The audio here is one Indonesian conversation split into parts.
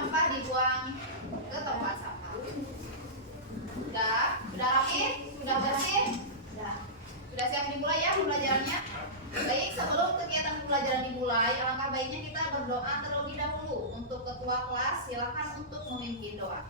sampah dibuang ke tempat sampah. Sudah rapi? Sudah bersih? Sudah siap dimulai ya pembelajarannya? Baik, sebelum kegiatan pembelajaran dimulai, alangkah baiknya kita berdoa terlebih dahulu. Untuk ketua kelas, silakan untuk memimpin doa.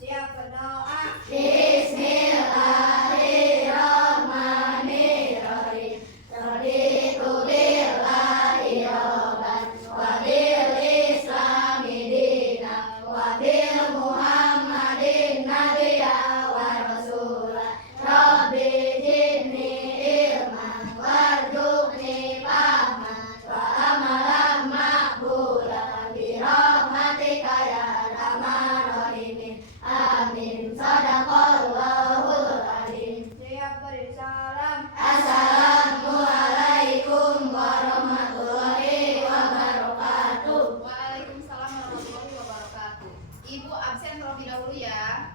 Siap berdoa. Bismillahirrahmanirrahim. Raditu billahi rabban wa bil islami dinan wa bil muhammadin nabiyya wa rasulah. Rabbi zidni ilman warzuqni fahman wa amalan maqbulan bi rahmatika ya arhamar rahimin. Amin. Sadaqallahul adzim. Siap beri salam. Assalamualaikum warahmatullahi wabarakatuh. Waalaikumsalam warahmatullahi wabarakatuh. Ibu absen terlebih dahulu ya.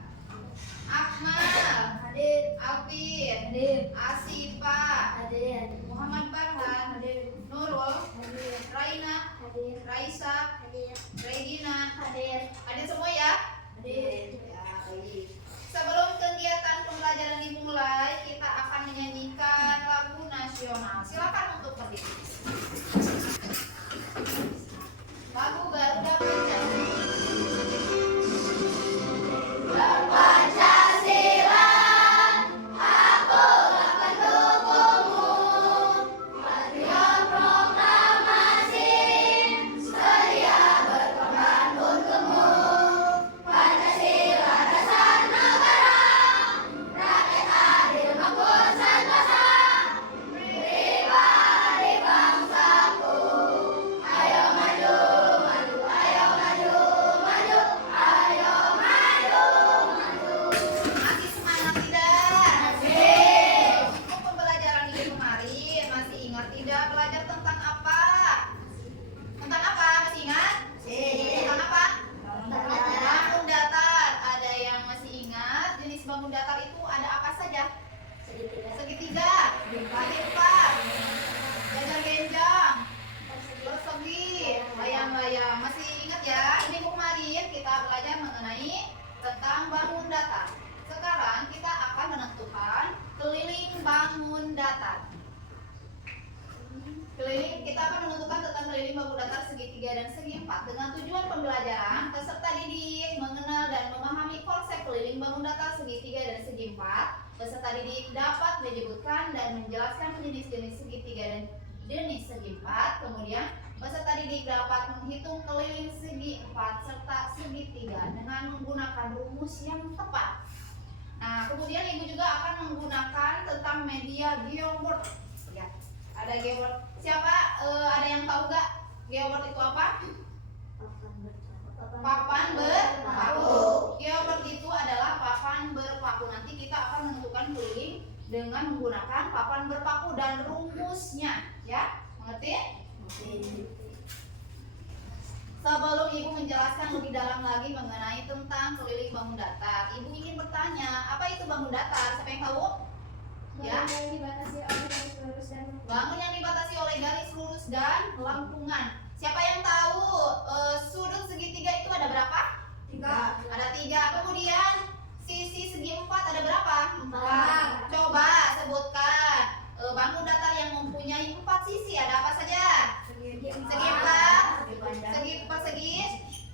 Akmal hadir. Alvin hadir. Asifa hadir. Muhammad Farhan hadir. Nurul hadir. Raina hadir. Raisa hadir. Regina hadir. Hadir semua ya? Hadir. Ya, baik. Sebelum kegiatan pembelajaran dimulai, kita akan menyanyikan lagu nasional. Silakan untuk berdiri. Lagu Garuda Pancasila. Pancasila, aku akan dukungmu. Patriot proklamasi, setia berkorban untukmu. Pancasila dasar negara, rakyat adil makmur sentosa. Pribadi bangsaku, ayo maju, maju, ayo maju, maju, ayo maju, maju. Masih semangat tidak? Masih. Untuk pembelajaran ini kemarin masih ingat tidak belajar tentang apa? Tentang apa? Masih ingat? Tentang apa? Bangun datar. Ada yang masih ingat jenis bangun datar itu ada apa saja? Segitiga, empat, jajar genjang, persegi, layang-layang. Masih ingat ya? Ini kemarin kita belajar mengenai tentang bangun datar. Sekarang kita akan menentukan keliling bangun datar. Kita akan menentukan tentang keliling bangun datar segitiga dan segi empat. Dengan tujuan pembelajaran, peserta didik mengenal dan memahami konsep keliling bangun datar segitiga dan segi empat. Peserta didik dapat menyebutkan dan menjelaskan jenis-jenis segitiga dan jenis segi empat. Kemudian peserta didik dapat menghitung keliling segi empat serta segitiga dengan menggunakan rumus yang tepat. Nah, kemudian ibu juga akan menggunakan tentang media geoboard. Ya, ada geoboard. Siapa? Ada yang tahu gak geoboard itu apa? Papan berpaku. Geoboard itu adalah papan berpaku. Nanti kita akan menentukan keliling dengan menggunakan papan berpaku dan rumusnya, ya. Mengerti? Sebelum ibu menjelaskan lebih dalam lagi mengenai tentang keliling bangun datar, ibu ingin bertanya, apa itu bangun datar? Siapa yang tahu? Ya. Bangun yang dibatasi oleh garis lurus dan lengkungan. Siapa yang tahu sudut segitiga itu ada berapa? 3. Ada 3. Kemudian sisi segi 4 ada berapa? 4. Coba sebutkan bangun datar yang mempunyai 4 sisi ada apa saja? Segi 4, segi persegi,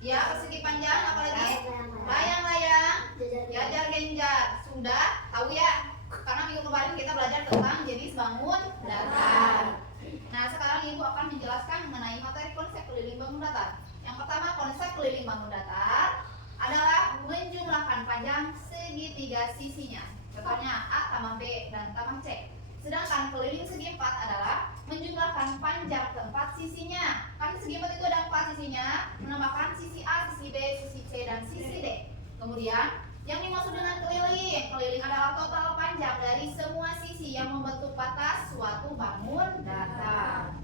ya persegi panjang, apalagi? Layang-layang, jajar genjar. Sudah tahu ya? Karena minggu kemarin kita belajar tentang jenis bangun datar. Nah, sekarang ibu akan menjelaskan mengenai materi konsep keliling bangun datar. Yang pertama, konsep keliling bangun datar adalah menjumlahkan panjang segitiga sisinya. Contohnya A tambah B dan tambah C. Sedangkan keliling segi 4 adalah menjumlahkan panjang keempat sisinya. Kan segi 4 itu ada 4 sisinya, menambahkan sisi A, sisi B, sisi C, dan sisi D. Kemudian yang dimaksud dengan keliling adalah total panjang dari semua sisi yang membentuk batas suatu bangun datar.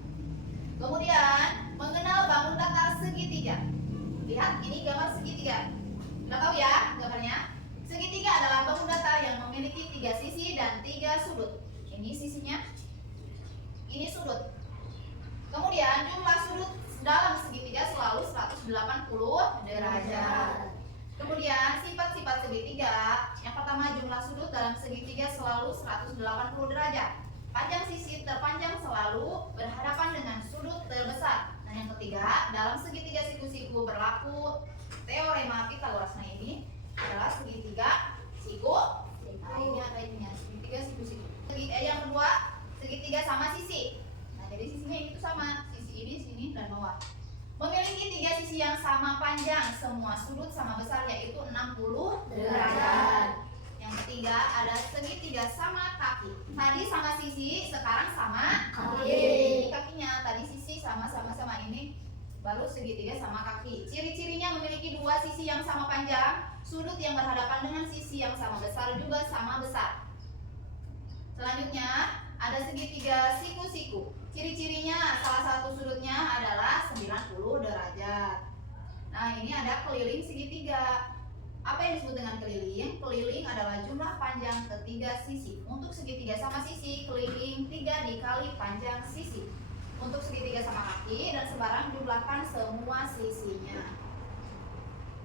Kemudian mengenal bangun datar segitiga. Lihat ini gambar segitiga. Sudah tahu ya gambarnya? Segitiga adalah bangun datar yang memiliki 3 sisi dan 3 sudut. Ini sisinya, ini sudut. Kemudian jumlah sudut dalam segitiga selalu 180 derajat. Kemudian sifat-sifat segitiga. Yang pertama, jumlah sudut dalam segitiga selalu 180 derajat. Panjang sisi terpanjang selalu berhadapan dengan sudut terbesar. Dan yang ketiga, dalam segitiga siku-siku berlaku teorema Pythagoras. Nah, ini adalah segitiga siku. Nah, ini ada ininya, segitiga siku-siku. Yang kedua, segitiga sama sisi. Nah, jadi sisinya itu sama, sisi ini, sini, dan bawah. Memiliki tiga sisi yang sama panjang, semua sudut sama besar, yaitu 60 derajat. Yang ketiga, ada segitiga sama kaki. Tadi sama sisi, sekarang sama kaki. Ini kakinya, tadi sisi sama ini, baru segitiga sama kaki. Ciri-cirinya memiliki dua sisi yang sama panjang, sudut yang berhadapan dengan sisi yang sama besar juga sama besar. Selanjutnya, ada segitiga siku-siku. Ciri-cirinya salah satu sudutnya adalah 90 derajat. Nah, ini ada keliling segitiga. Apa yang disebut dengan keliling? Keliling adalah jumlah panjang ketiga sisi. Untuk segitiga sama sisi, keliling 3 dikali panjang sisi. Untuk segitiga sama kaki, dan sekarang jumlahkan semua sisinya.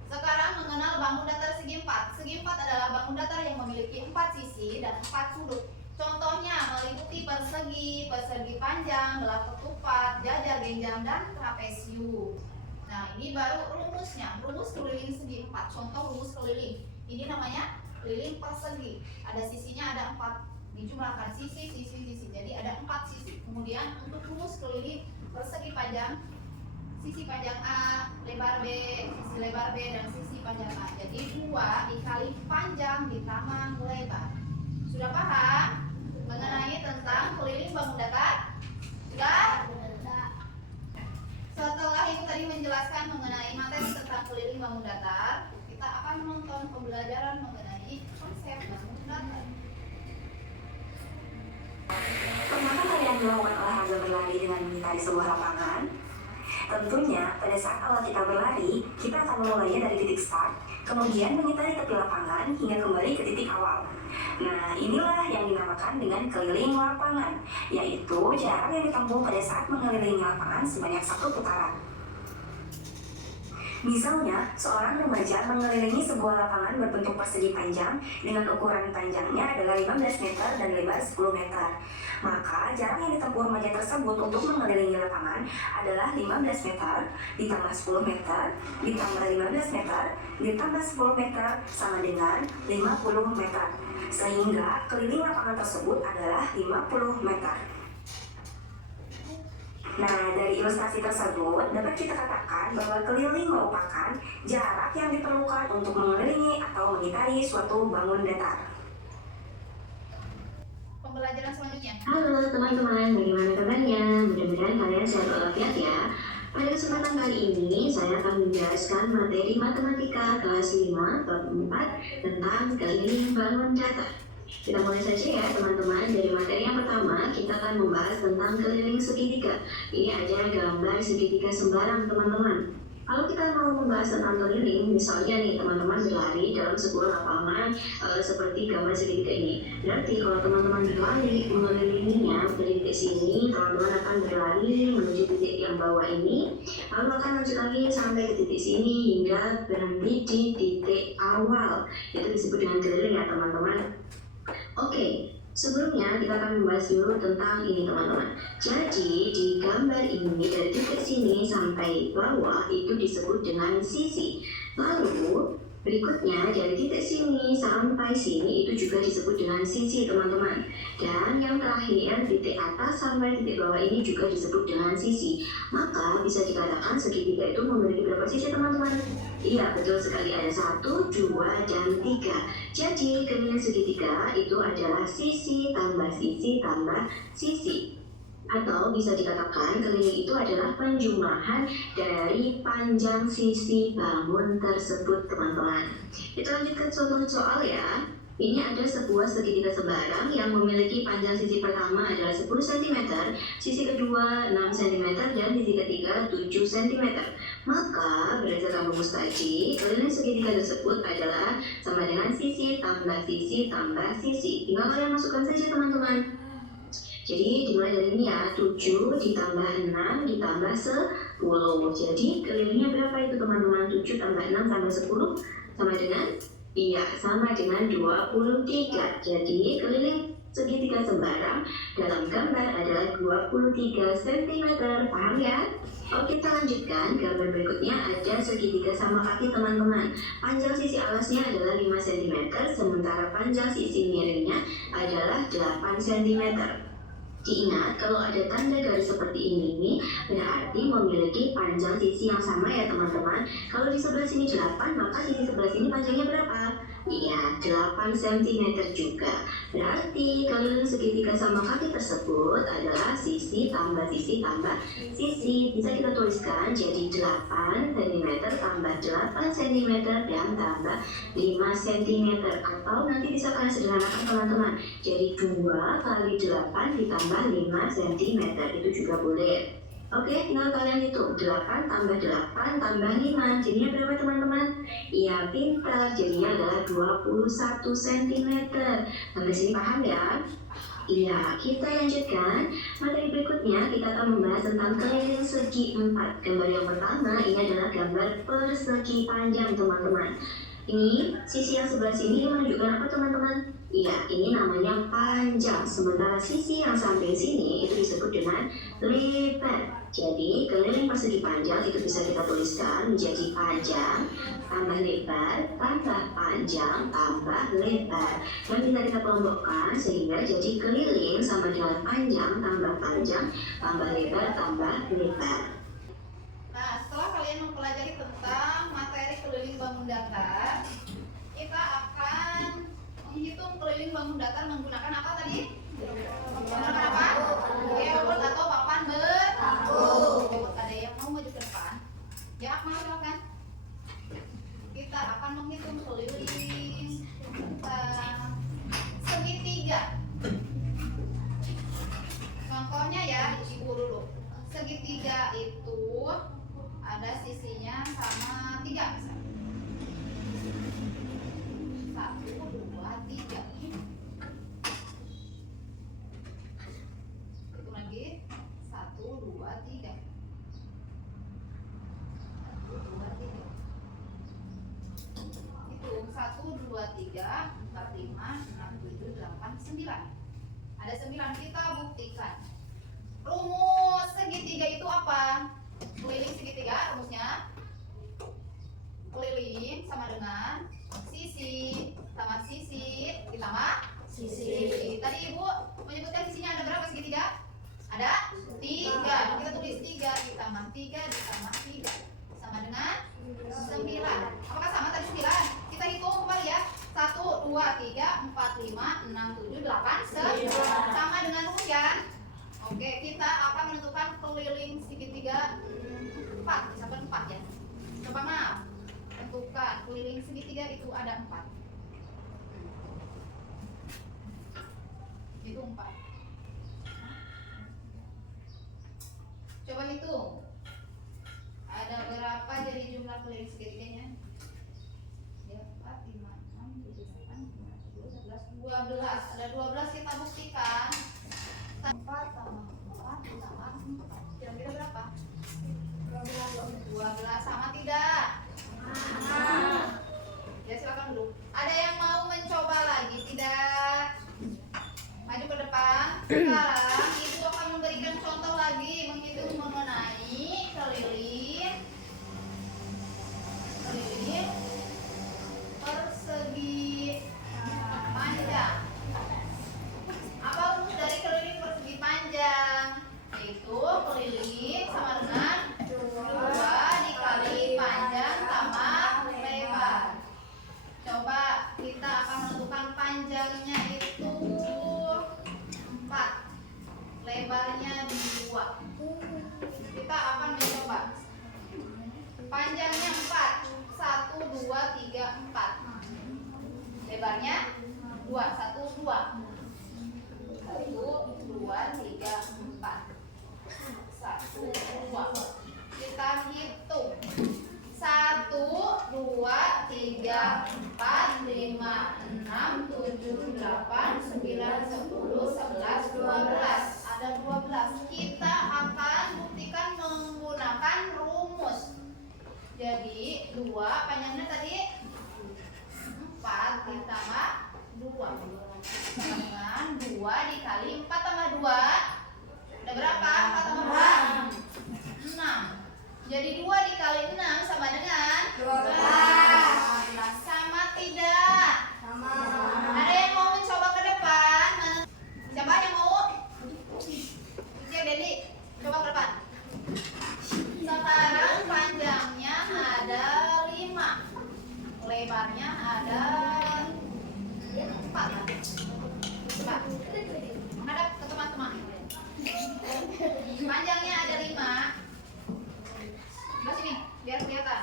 Sekarang mengenal bangun datar segi 4. Segi 4 adalah bangun datar yang memiliki 4 sisi dan 4 sudut. Contohnya meliputi persegi, persegi panjang, belah ketupat, jajar genjang, dan trapesium. Nah, ini baru rumusnya, rumus keliling segi 4. Contoh rumus keliling. Ini namanya keliling persegi. Ada sisinya ada 4. Dijumlahkan sisi. Jadi ada 4 sisi. Kemudian untuk rumus keliling persegi panjang, sisi panjang A, lebar B, sisi lebar B, dan sisi panjang A. Jadi 2 dikali panjang ditambah lebar. Sudah paham mengenai tentang keliling bangun datar? Sudah? Setelah itu tadi menjelaskan mengenai materi tentang keliling bangun datar, kita akan menonton pembelajaran mengenai konsep bangun datar. Pernahkah kalian melakukan olahraga berlari dengan mengitari sebuah lapangan? Tentunya, pada saat awal kita berlari, kita akan memulainya dari titik start, kemudian mengitari tepi lapangan hingga kembali ke titik awal. Nah, inilah yang dinamakan dengan keliling lapangan, yaitu jarak yang ditempuh pada saat mengelilingi lapangan sebanyak 1 putaran. Misalnya, seorang remaja mengelilingi sebuah lapangan berbentuk persegi panjang dengan ukuran panjangnya adalah 15 meter dan lebar 10 meter. Maka, jarak yang ditempuh remaja tersebut untuk mengelilingi lapangan adalah 15 meter ditambah 10 meter ditambah 15 meter ditambah 10 meter sama dengan 50 meter. Sehingga keliling lapangan tersebut adalah 50 meter. Nah, dari ilustrasi tersebut dapat kita katakan bahwa keliling merupakan jarak yang diperlukan untuk mengelilingi atau mengitari suatu bangun datar. Pembelajaran selanjutnya. Halo teman-teman, bagaimana kabarnya? Mudah-mudahan kalian sehat walafiat ya. Pada kesempatan kali ini, saya akan menjelaskan materi matematika kelas 5 bab 4 tentang keliling bangun datar. Kita mulai saja ya teman-teman. Dari materi yang pertama, kita akan membahas tentang keliling segitiga. Ini ada gambar segitiga sembarang teman-teman. Kalau kita mau membahas tentang keliling, misalnya nih teman-teman berlari dalam sebuah lapangan seperti gambar segitiga ini. Berarti kalau teman-teman berlari mengelilinginya dari titik sini, teman-teman akan berlari menuju titik yang bawah ini, lalu akan lanjut lagi sampai ke titik sini hingga berhenti di titik awal. Itu disebut dengan keliling ya teman-teman. Oke, sebelumnya kita akan membahas dulu tentang ini teman-teman. Jadi di gambar ini dari titik sini sampai bawah itu disebut dengan sisi. Lalu berikutnya dari titik sini sampai sini itu juga disebut dengan sisi teman-teman. Dan yang terakhir titik atas sampai titik bawah ini juga disebut dengan sisi. Maka bisa dikatakan segitiga itu memiliki berapa sisi teman-teman? Iya, betul sekali, ada 1, 2, dan 3. Jadi keliling segitiga itu adalah sisi tambah sisi tambah sisi. Atau bisa dikatakan keliling itu adalah penjumlahan dari panjang sisi bangun tersebut teman-teman. Kita lanjut ke contoh soal ya. Ini ada sebuah segitiga sembarang yang memiliki panjang sisi pertama adalah 10 cm, sisi kedua 6 cm, dan sisi ketiga 7 cm. Maka berdasarkan rumus tadi, keliling segitiga tersebut adalah sama dengan sisi tambah sisi tambah sisi. Tinggal kalian masukkan saja teman-teman. Jadi dimulai dari ini ya, 7 ditambah 6 ditambah 10. Jadi kelilingnya berapa itu teman-teman? 7 tambah 6 tambah 10, sama dengan? Iya, sama dengan 23. Jadi keliling segitiga sembarang dalam gambar adalah 23 cm. Paham ya? Oke, kita lanjutkan. Gambar berikutnya ada segitiga sama kaki teman-teman. Panjang sisi alasnya adalah 5 cm, sementara panjang sisi miringnya adalah 8 cm. Diingat, kalau ada tanda garis seperti ini, berarti memiliki panjang sisi yang sama ya teman-teman. Kalau di sebelah sini 8, maka sisi sebelah sini panjangnya berapa? Iya, 8 cm juga. Berarti keliling segitiga sama kaki tersebut adalah sisi tambah sisi tambah sisi. Bisa kita tuliskan jadi 8 cm tambah 8 cm dan tambah 5 cm. Atau nanti bisa kalian sederhanakan teman-teman. Jadi 2 kali 8 ditambah 5 cm. Itu juga boleh. Oke, tinggal kalian hitung 8 tambah 8 tambah 5. Jadinya berapa teman-teman? Iya, pintar. Jadinya adalah 21 cm. Sampai sini paham ya? Iya, kita lanjutkan. Materi berikutnya kita akan membahas tentang keliling segi 4. Gambar yang pertama ini adalah gambar persegi panjang teman-teman. Ini sisi yang sebelah sini menunjukkan apa teman-teman? Iya, ini namanya panjang. Sementara sisi yang samping sini itu disebut dengan lebar. Jadi keliling persegi panjang itu bisa kita tuliskan menjadi panjang tambah lebar tambah panjang tambah lebar. Dan bisa kita kelompokkan sehingga jadi keliling sama dengan panjang tambah lebar tambah lebar. Nah, setelah kalian mempelajari tentang materi keliling bangun datar, kita akan menghitung keliling bangun datar menggunakan apa tadi? Menggunakan apa? Geobot atau papan bertabu. Geobot, ada yang mau maju ke depan? Ya, mau silakan. Kita akan menghitung keliling segitiga. Contohnya ya, ibu dulu. Segitiga itu ada sisinya sama 3 misalnya. 1, 2, 3. Hitung lagi. 1, 2, 3. 1, 2, 3. Hitung 1, 2, 3, 4, 5, 6, 7, 8, 9. Ada 9, kita buktikan. Rumus segitiga itu apa? Keliling segitiga rumusnya keliling sama dengan sisi tambah sisi ditambah sisi. Tadi ibu menyebutkan sisinya ada berapa segitiga? Ada 3. Kita tulis 3 ditambah 3 ditambah 3 sama dengan 9. Apakah sama tadi 9? Kita hitung kembali ya. 1, 2, 3, 4, 5, 6, 7, 8, 9. Sama dengan rumus kan? Oke, kita akan menentukan keliling segitiga 4, misalkan 4 ya. Coba maaf, tentukan keliling segitiga itu ada 4. Itu 4. Coba hitung. Ada berapa jadi jumlah keliling segitiganya? Ya, 4, 5, 6, 7, 8, 9, 10, 11, 12. Ada 12, kita buktikan. 4 tambah 4 ditambah 4. Kira-kira berapa? 12. Sama tidak? Ya, silakan dulu. Ada yang mau mencoba lagi? Tidak? Maju ke depan. Sekarang ibu akan memberikan contoh lagi menghitung mengenai keliling persegi panjang. Apa rumus dari keliling persegi panjang? Yaitu keliling sama dengan 2 dikali panjang tambah lebar. Coba kita akan menentukan panjangnya itu 4, lebarnya 2. Kita akan mencoba. Panjangnya 4, 1, 2, 3, 4. Lebarnya 2, 1, 2. 1, 2, 3, 4. 1, 2. Kita hitung. 1, 2, 3, 4, 5, 6, 7, 8, 9, 10, 11, 12. Ada 12. Kita akan buktikan menggunakan rumus. Jadi 2 panjangnya tadi ditambah 2 sama dengan 2 dikali 4 tambah 2 ada berapa? 4 tambah 2 6. Jadi 2 dikali 6 sama dengan 12. Sama tidak? Ada yang mau mencoba ke depan? Siapa yang mau? Cek Dedi, coba ke depan. Sekarang panjangnya ada 5, lebarnya ada 4. Coba menghadap ke teman-teman. Panjangnya ada 5. Coba sini, biar kelihatan.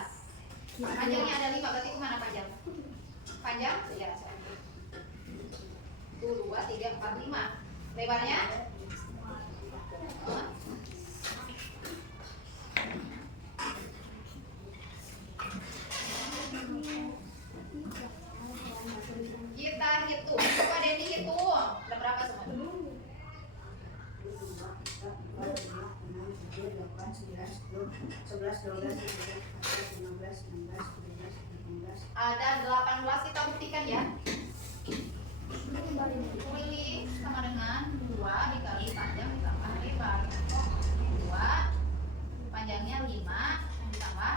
Panjangnya ada 5, berarti kemana panjang? Panjang? Ya, tuh 2, 3, 4, 5. Lebarnya? Kita hitung. Coba Dendi hitung. Ada berapa semua? 11, 12, 13, 14, 15, 16, 17, 18, 19, 20. Ada 18, kita buktikan ya. Kuliling sama dengan 2 dikali panjang ditambah lebar. 2 panjangnya 5 ditambah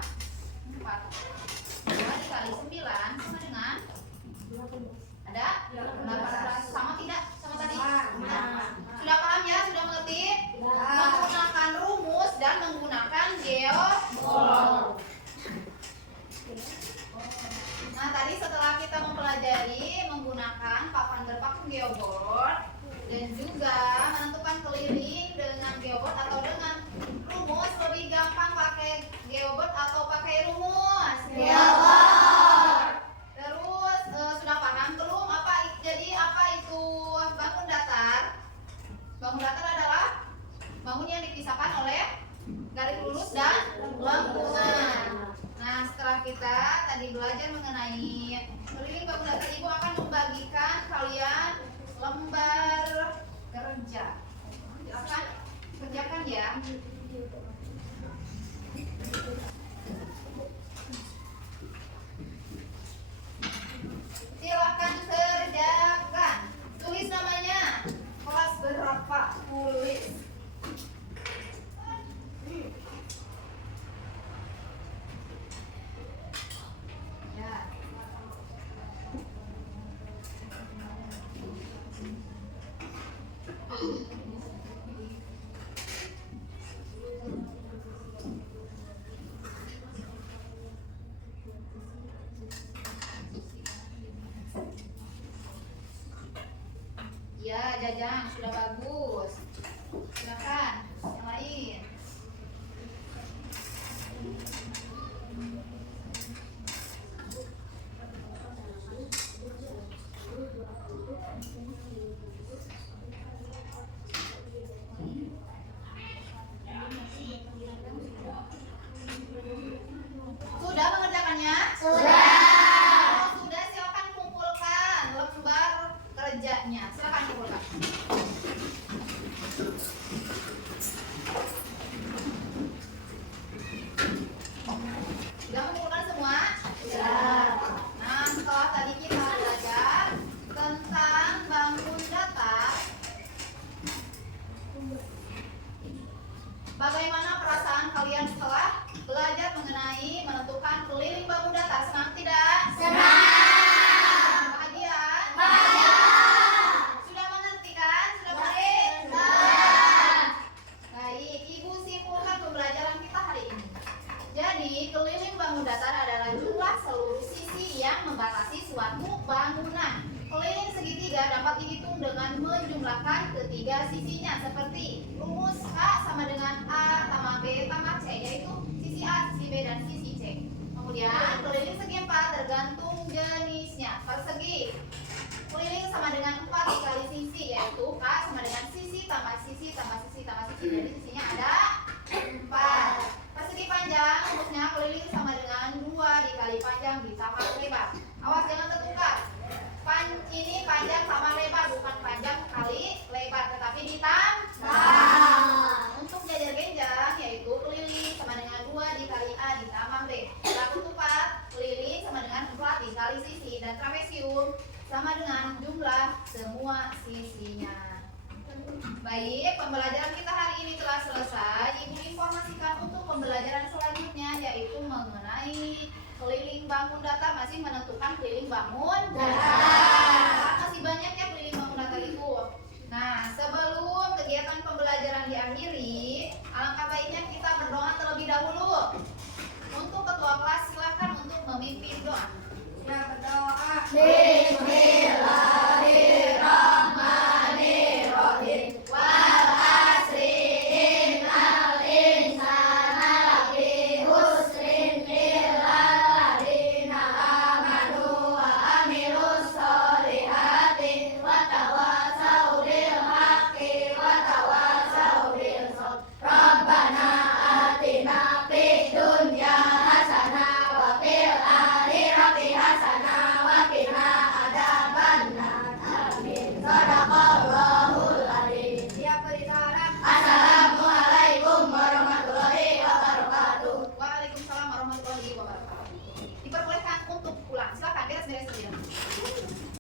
4. 2 dikali 9 sama dengan ada 18. Sama tidak? Sama tadi? Sudah paham ya? Sudah mengerti? Menggunakan rumus dan menggunakan geoboard. Nah, tadi setelah kita mempelajari menggunakan papan berpaku geoboard dan juga menentukan keliling dengan geoboard atau dengan rumus, lebih gampang pakai geoboard atau pakai rumus? Geoboard. Terus sudah paham belum jadi apa itu bangun datar? Bangun datar adalah bangun yang dipisahkan oleh garis lurus dan lengkungan. Nah, setelah kita tadi belajar mengenai keliling bangun datar, Ibu akan membagikan kalian lembar kerja. Silakan kerjakan ya. Silakan kerjakan. Tulis namanya. Kelas berapa? Tulis. Ya. Ya, Jajang, sudah bagus. Silakan, yang lain. Sudah mengerjakannya? Sudah. Kalau sudah, silakan kumpulkan lembar kerjanya. Silakan kumpulkan. Sudah mengumpulkan semua? Sudah. Nah, setelah tadi kita belajar tentang bangun datar, bagaimana perasaan kalian setelah belajar mengenai menentukan keliling bangun datar? Senang tidak? Senang. Bahagia? Bahagia. Sudah mengerti kan? Sudah mengerti? Sudah. Baik, Ibu simpulkan pembelajaran kita hari ini. Jadi, keliling bangun datar adalah jumlah seluruh sisi yang membatasi suatu bangunan. Keliling segitiga dapat dihitung dengan menjumlahkan ketiga sisinya, seperti rumus K sama dengan A tambah B tambah C, yaitu sisi A, sisi B, dan sisi C. Kemudian keliling segi 4 tergantung jenisnya. Persegi keliling sama dengan 4 dikali sisi, yaitu K sama dengan sisi tambah sisi tambah sisi tambah sisi. Jadi sisinya ada 4. Persegi panjang rumusnya keliling sama dengan 2 dikali panjang ditambah lebar. Awas jangan tertukar. Ini panjang sama lebar, bukan panjang kali lebar, tetapi ditambah. Untuk jajar genjang yaitu keliling sama dengan 2 dikali A ditambah B. Laku tupat keliling sama dengan 4 dikali sisi. dan trapesium sama dengan jumlah semua sisinya. Baik, pembelajaran kita hari ini telah selesai. Ibu informasikan untuk pembelajaran selanjutnya yaitu mengenai keliling bangun data. Masih menentukan keliling bangun data. Masih banyak ya keliling bangun data Ibu. Nah, sebelum kegiatan pembelajaran diakhiri, alangkah baiknya kita berdoa terlebih dahulu. Untuk ketua kelas silakan untuk memimpin doa. Siap berdoa. Bismillahirrahmanirrahim. Wal asri innal insana lafi khusrin illal ladzina amanu wa amilus solihati wa tawasau bil haqqi wa tawasau bil sabr. Rabbana atina fid dunya hasanah wa fil akhirati hasanah wa qina adzabannar. Amin. Sadaqallahul adzim. Siap berbicara. Assalamualaikum warahmatullahi wabarakatuh. Waalaikumsalam warahmatullahi wabarakatuh. Diperbolehkan untuk pulang. Silakan beres-beres terlebih dahulu.